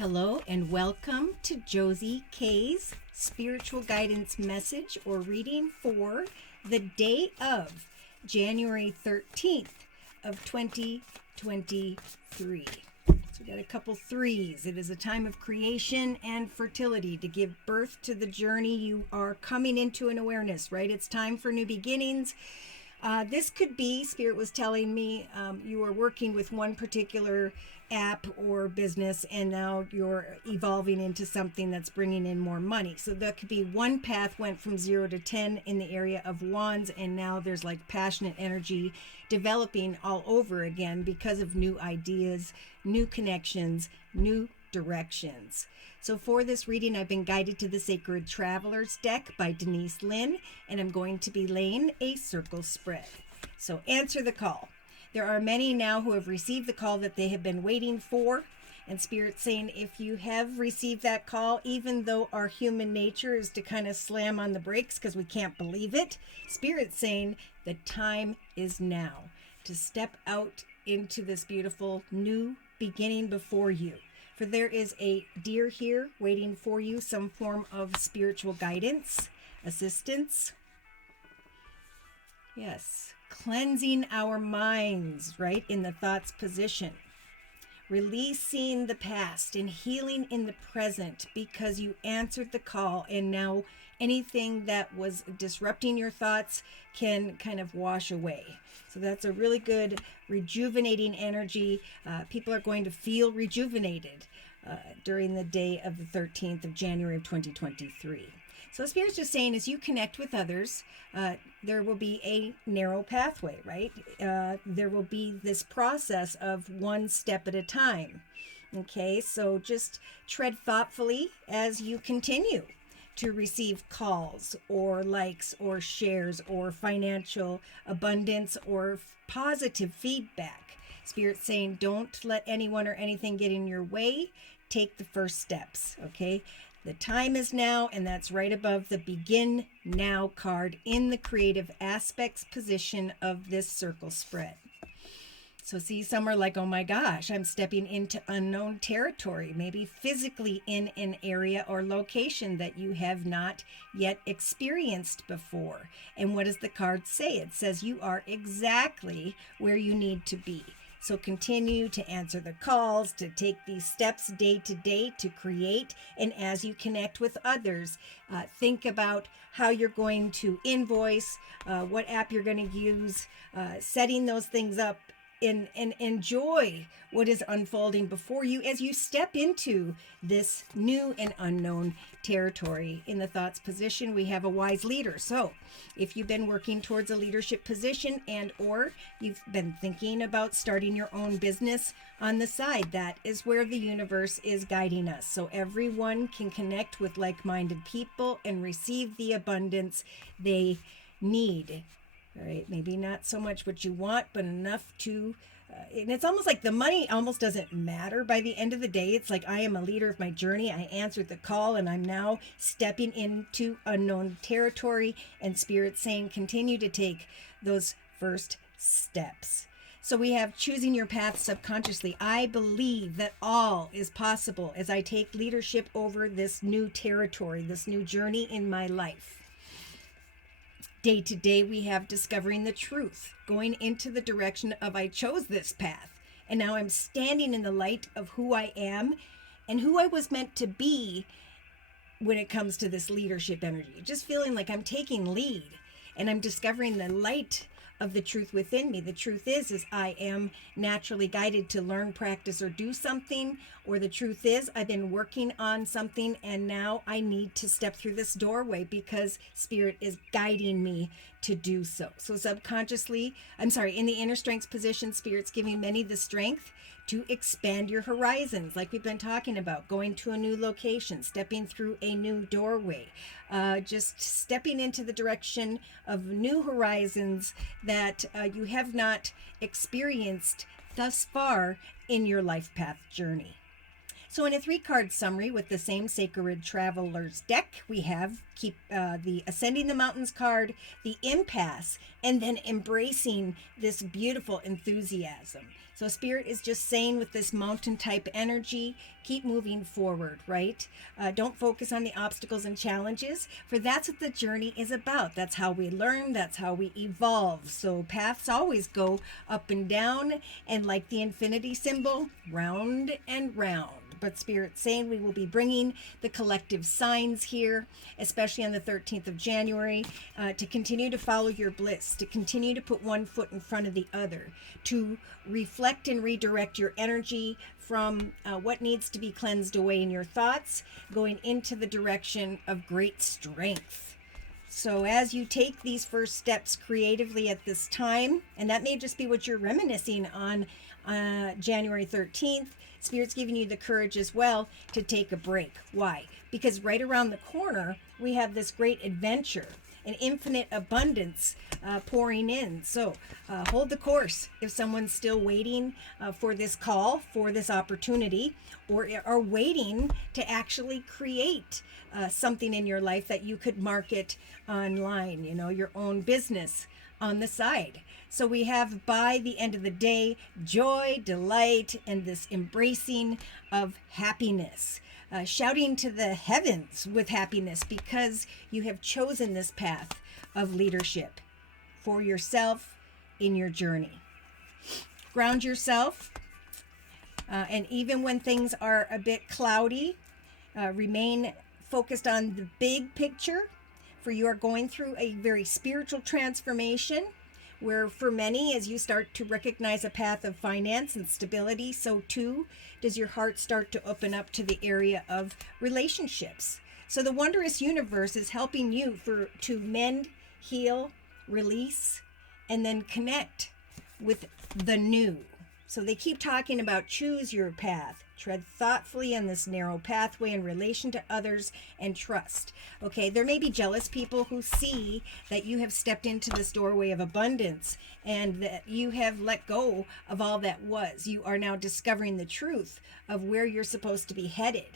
Hello and welcome to Josie K's spiritual guidance message or reading for the day of January 13th of 2023. So we got a couple threes. It is a time of creation and fertility to give birth to the journey you are coming into an awareness, right? It's time for new beginnings. This could be, Spirit was telling me, you are working with one particular app or business and now you're evolving into something that's bringing in more money. So that could be one path went from 0 to 10 in the area of wands, and now there's like passionate energy developing all over again because of new ideas, new connections, new directions. So for this reading, I've been guided to the Sacred Travelers deck by Denise Lynn, and I'm going to be laying a circle spread. So answer the call. There are many now who have received the call that they have been waiting for, and Spirit's saying if you have received that call, even though our human nature is to kind of slam on the brakes because we can't believe it, Spirit's saying the time is now to step out into this beautiful new beginning before you. For there is a deer here waiting for you, some form of spiritual guidance, assistance. Yes, cleansing our minds, right, in the thoughts position. Releasing the past and healing in the present because you answered the call, and now anything that was disrupting your thoughts can kind of wash away. So that's a really good rejuvenating energy. People are going to feel rejuvenated during the day of the 13th of January of 2023. So Spirit's just saying as you connect with others, there will be a narrow pathway, right? There will be this process of one step at a time. Okay, so just tread thoughtfully as you continue to receive calls or likes or shares or financial abundance or positive feedback. Spirit's saying don't let anyone or anything get in your way. Take the first steps, okay? The time is now, and that's right above the Begin Now card in the creative aspects position of this circle spread. So see, some are like, oh my gosh, I'm stepping into unknown territory, maybe physically in an area or location that you have not yet experienced before. And what does the card say? It says you are exactly where you need to be. So continue to answer the calls, to take these steps day to day to create. And as you connect with others, think about how you're going to invoice, what app you're going to use, setting those things up, and enjoy what is unfolding before you as you step into this new and unknown territory. In the thoughts position, we have a wise leader. So if you've been working towards a leadership position and or you've been thinking about starting your own business on the side, that is where the universe is guiding us. So everyone can connect with like-minded people and receive the abundance they need. All right, maybe not so much what you want, but enough to, and it's almost like the money almost doesn't matter by the end of the day. It's like I am a leader of my journey. I answered the call and I'm now stepping into unknown territory, and Spirit's saying continue to take those first steps. So we have choosing your path subconsciously. I believe that all is possible as I take leadership over this new territory, this new journey in my life. Day to day, we have discovering the truth, going into the direction of I chose this path. And now I'm standing in the light of who I am and who I was meant to be when it comes to this leadership energy. Just feeling like I'm taking lead and I'm discovering the light of the truth within me. The truth is I am naturally guided to learn, practice, or do something. Or the truth is I've been working on something and now I need to step through this doorway because Spirit is guiding me to do so. So subconsciously, in the inner strengths position, Spirit's giving many the strength to expand your horizons, like we've been talking about, going to a new location, stepping through a new doorway, just stepping into the direction of new horizons that you have not experienced thus far in your life path journey. So in a 3-card summary with the same Sacred Travelers deck, we have keep the Ascending the Mountains card, the Impasse, and then embracing this beautiful enthusiasm. So Spirit is just saying with this mountain type energy, keep moving forward, right? Don't focus on the obstacles and challenges, for that's what the journey is about. That's how we learn, that's how we evolve. So paths always go up and down, and like the infinity symbol, round and round. But Spirit's saying we will be bringing the collective signs here, especially on the 13th of January, to continue to follow your bliss, to continue to put one foot in front of the other, to reflect and redirect your energy from what needs to be cleansed away in your thoughts, going into the direction of great strength. So as you take these first steps creatively at this time, and that may just be what you're reminiscing on January 13th, Spirit's giving you the courage as well to take a break. Why? Because right around the corner, we have this great adventure, an infinite abundance pouring in. So hold the course if someone's still waiting for this call, for this opportunity, or are waiting to actually create something in your life that you could market online, your own business on the side. So we have, by the end of the day, joy, delight, and this embracing of happiness. Shouting to the heavens with happiness because you have chosen this path of leadership for yourself in your journey. Ground yourself, and even when things are a bit cloudy, remain focused on the big picture, for you are going through a very spiritual transformation, where for many, as you start to recognize a path of finance and stability, so too does your heart start to open up to the area of relationships. So the wondrous universe is helping you to mend, heal, release, and then connect with the new. So they keep talking about choose your path, tread thoughtfully on this narrow pathway in relation to others, and trust. Okay, there may be jealous people who see that you have stepped into this doorway of abundance and that you have let go of all that was. You are now discovering the truth of where you're supposed to be headed.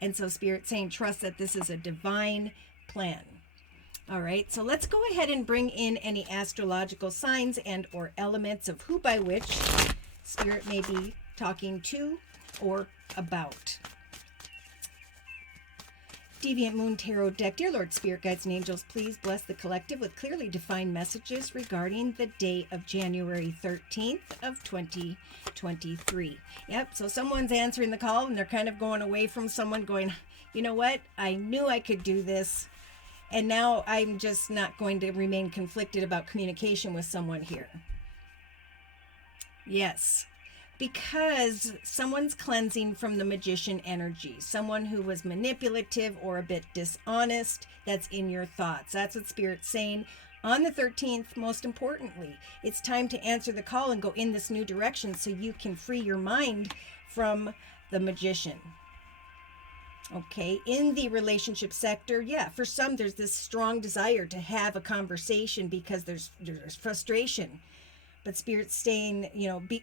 And so Spirit's saying trust that this is a divine plan. All right, so let's go ahead and bring in any astrological signs and or elements of who by which Spirit may be talking to or about. Deviant Moon Tarot deck. Dear Lord, Spirit Guides and Angels, please bless the collective with clearly defined messages regarding the day of January 13th of 2023. Yep, so someone's answering the call and they're kind of going away from someone going, you know what, I knew I could do this, and now I'm just not going to remain conflicted about communication with someone here. Yes, because someone's cleansing from the magician energy, someone who was manipulative or a bit dishonest, that's in your thoughts. That's what Spirit's saying. On the 13th, most importantly, it's time to answer the call and go in this new direction so you can free your mind from the magician. Okay, in the relationship sector, yeah, for some there's this strong desire to have a conversation because there's frustration. But Spirit's saying,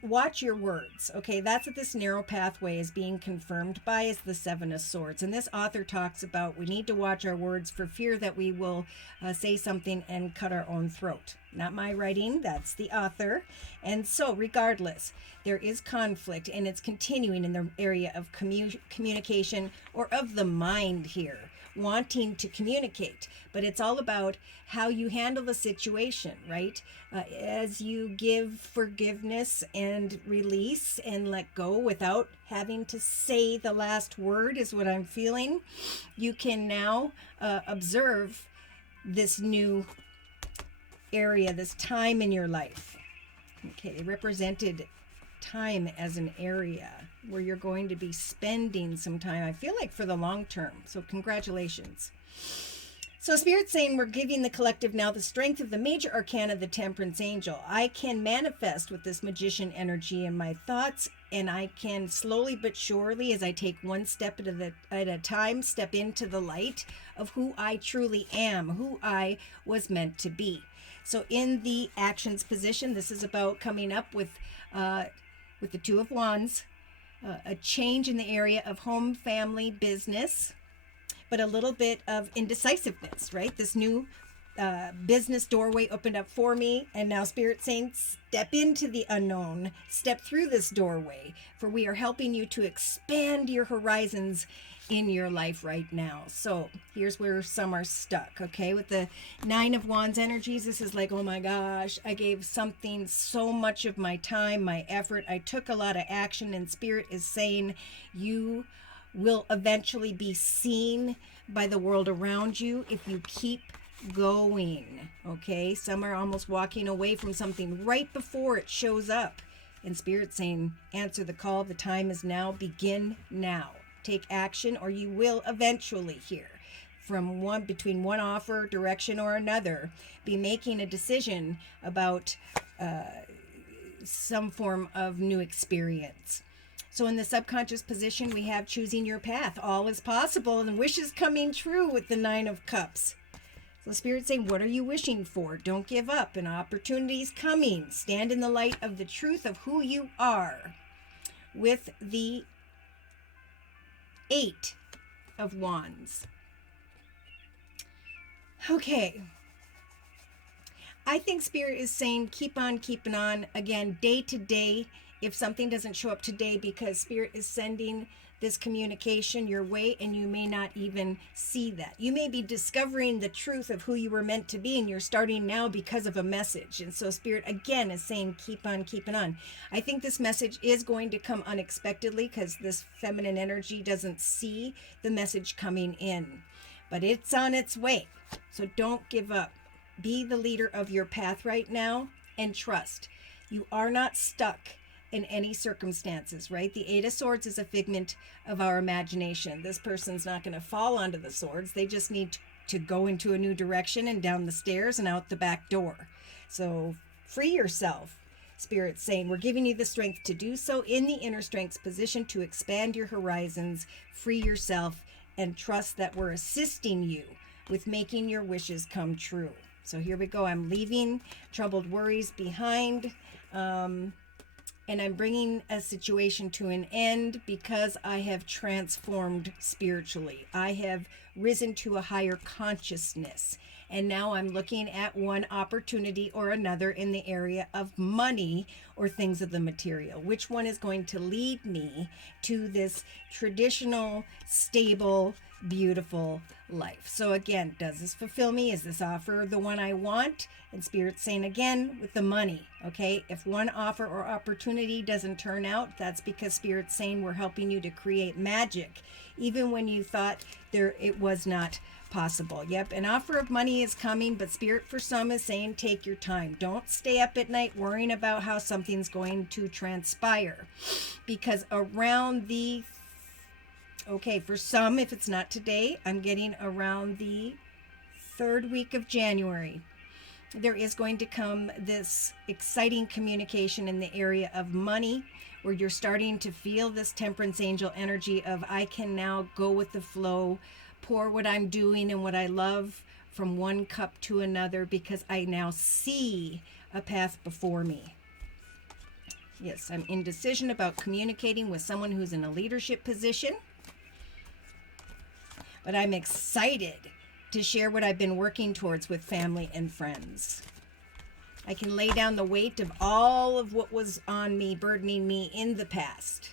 watch your words. Okay, that's what this narrow pathway is being confirmed by, is the Seven of Swords. And this author talks about we need to watch our words for fear that we will say something and cut our own throat. Not my writing, that's the author. And so regardless, there is conflict, and it's continuing in the area of communication or of the mind here, wanting to communicate. But it's all about how you handle the situation, right? As you give forgiveness and release and let go without having to say the last word, is what I'm feeling. You can now observe this new area, this time in your life. Okay, they represented time as an area where you're going to be spending some time, I feel like, for the long term. So congratulations. So Spirit's saying we're giving the collective now the strength of the major arcana, the Temperance Angel. I can manifest with this magician energy in my thoughts, and I can slowly but surely, as I take one step at a time, step into the light of who I truly am, who I was meant to be. So in the actions position, this is about coming up with the Two of Wands, a change in the area of home, family, business, but a little bit of indecisiveness, right? This new business doorway opened up for me, and now Spirit saying, step into the unknown, step through this doorway, for we are helping you to expand your horizons in your life right now. So here's where some are stuck, okay? With the Nine of Wands energies, this is like, oh my gosh, I gave something so much of my time, my effort. I took a lot of action, and Spirit is saying you will eventually be seen by the world around you if you keep going, okay? Some are almost walking away from something right before it shows up. And Spirit saying, answer the call. The time is now. Begin now. Take action, or you will eventually hear from between one offer, direction, or another, be making a decision about some form of new experience. So in the subconscious position, we have choosing your path. All is possible, and wishes coming true with the Nine of Cups. So Spirit saying, what are you wishing for? Don't give up. An opportunity is coming. Stand in the light of the truth of who you are. With the Eight of Wands. Okay. I think Spirit is saying keep on keeping on. Again, day to day. If something doesn't show up today, because Spirit is sending this communication your way, and you may not even see that. You may be discovering the truth of who you were meant to be, and you're starting now because of a message. And so Spirit again is saying keep on keeping on. I think this message is going to come unexpectedly, because this feminine energy doesn't see the message coming in, but it's on its way. So don't give up. Be the leader of your path right now, and trust. You are not stuck in any circumstances, right? The Eight of Swords is a figment of our imagination. This person's not going to fall onto the swords. They just need to go into a new direction and down the stairs and out the back door. So free yourself. Spirit's saying we're giving you the strength to do so in the inner strengths position, to expand your horizons, free yourself, and trust that we're assisting you with making your wishes come true. So here we go. I'm leaving troubled worries behind. And I'm bringing a situation to an end, because I have transformed spiritually. I have risen to a higher consciousness. And now I'm looking at one opportunity or another in the area of money or things of the material. Which one is going to lead me to this traditional, stable, beautiful life? So again, does this fulfill me? Is this offer the one I want? And Spirit's saying again with the money, okay? If one offer or opportunity doesn't turn out, that's because Spirit's saying we're helping you to create magic, even when you thought it was not possible. Yep, an offer of money is coming, but Spirit for some is saying take your time. Don't stay up at night worrying about how something's going to transpire, because around the okay, for some, if it's not today, I'm getting around the third week of January, there is going to come this exciting communication in the area of money, where you're starting to feel this temperance angel energy of I can now go with the flow, pour what I'm doing and what I love from one cup to another, because I now see a path before me. Yes, I'm indecision about communicating with someone who's in a leadership position, but I'm excited to share what I've been working towards with family and friends. I can lay down the weight of all of what was on me, burdening me in the past,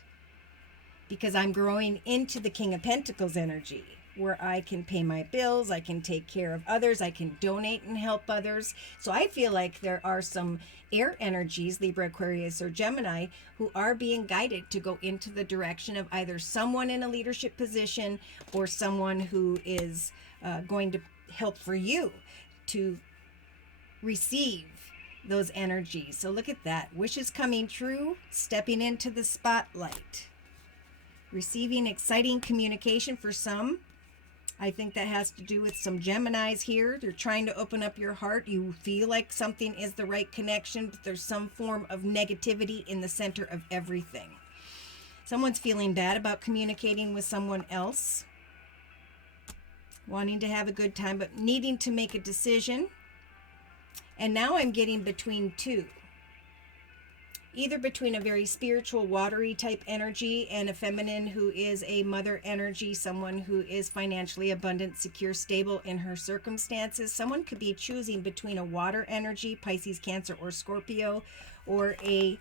because I'm growing into the King of Pentacles energy, where I can pay my bills, I can take care of others, I can donate and help others. So I feel like there are some air energies, Libra, Aquarius, or Gemini, who are being guided to go into the direction of either someone in a leadership position or someone who is going to help for you to receive those energies. So look at that. Wishes coming true, stepping into the spotlight. Receiving exciting communication for some. I think that has to do with some Geminis here. They're trying to open up your heart. You feel like something is the right connection, but there's some form of negativity in the center of everything. Someone's feeling bad about communicating with someone else, wanting to have a good time, but needing to make a decision. And now I'm getting between two. either between a very spiritual, watery type energy and a feminine who is a mother energy, someone who is financially abundant, secure, stable in her circumstances. Someone could be choosing between a water energy, Pisces, Cancer, or Scorpio, or a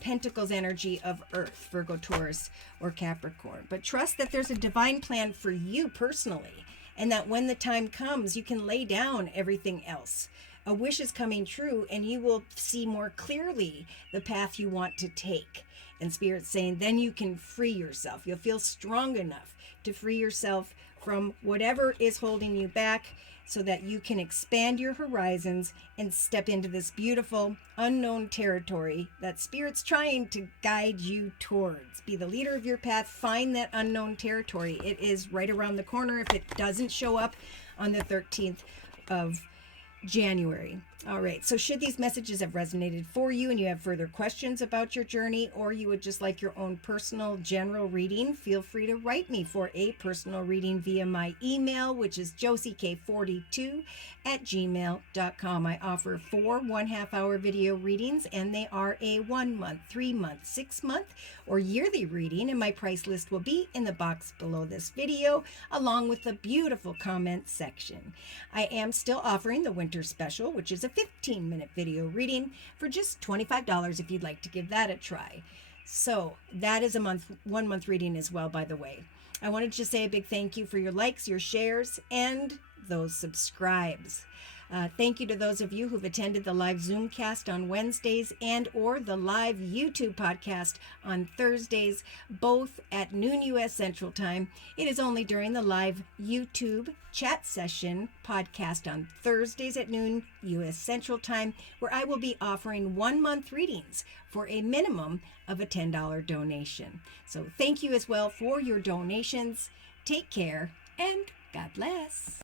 Pentacles energy of Earth, Virgo, Taurus, or Capricorn. But trust that there's a divine plan for you personally, and that when the time comes, you can lay down everything else. A wish is coming true, and you will see more clearly the path you want to take. And Spirit's saying, then you can free yourself. You'll feel strong enough to free yourself from whatever is holding you back, so that you can expand your horizons and step into this beautiful, unknown territory that Spirit's trying to guide you towards. Be the leader of your path. Find that unknown territory. It is right around the corner if it doesn't show up on the 13th of January. All right, so should these messages have resonated for you and you have further questions about your journey, or you would just like your own personal general reading, feel free to write me for a personal reading via my email, which is josiek42@gmail.com. I offer 4 1/2-hour video readings, and they are a 1 month, 3 month, 6 month, or yearly reading, and my price list will be in the box below this video, along with the beautiful comment section. I am still offering the winter special, which is a 15-minute video reading for just $25 if you'd like to give that a try. So that is a 1 month reading as well, by the way. I wanted to say a big thank you for your likes, your shares, and those subscribes. Thank you to those of you who've attended the live Zoomcast on Wednesdays and or the live YouTube podcast on Thursdays, both at noon U.S. Central Time. It is only during the live YouTube chat session podcast on Thursdays at noon U.S. Central Time, where I will be offering 1 month readings for a minimum of a $10 donation. So thank you as well for your donations. Take care, and God bless.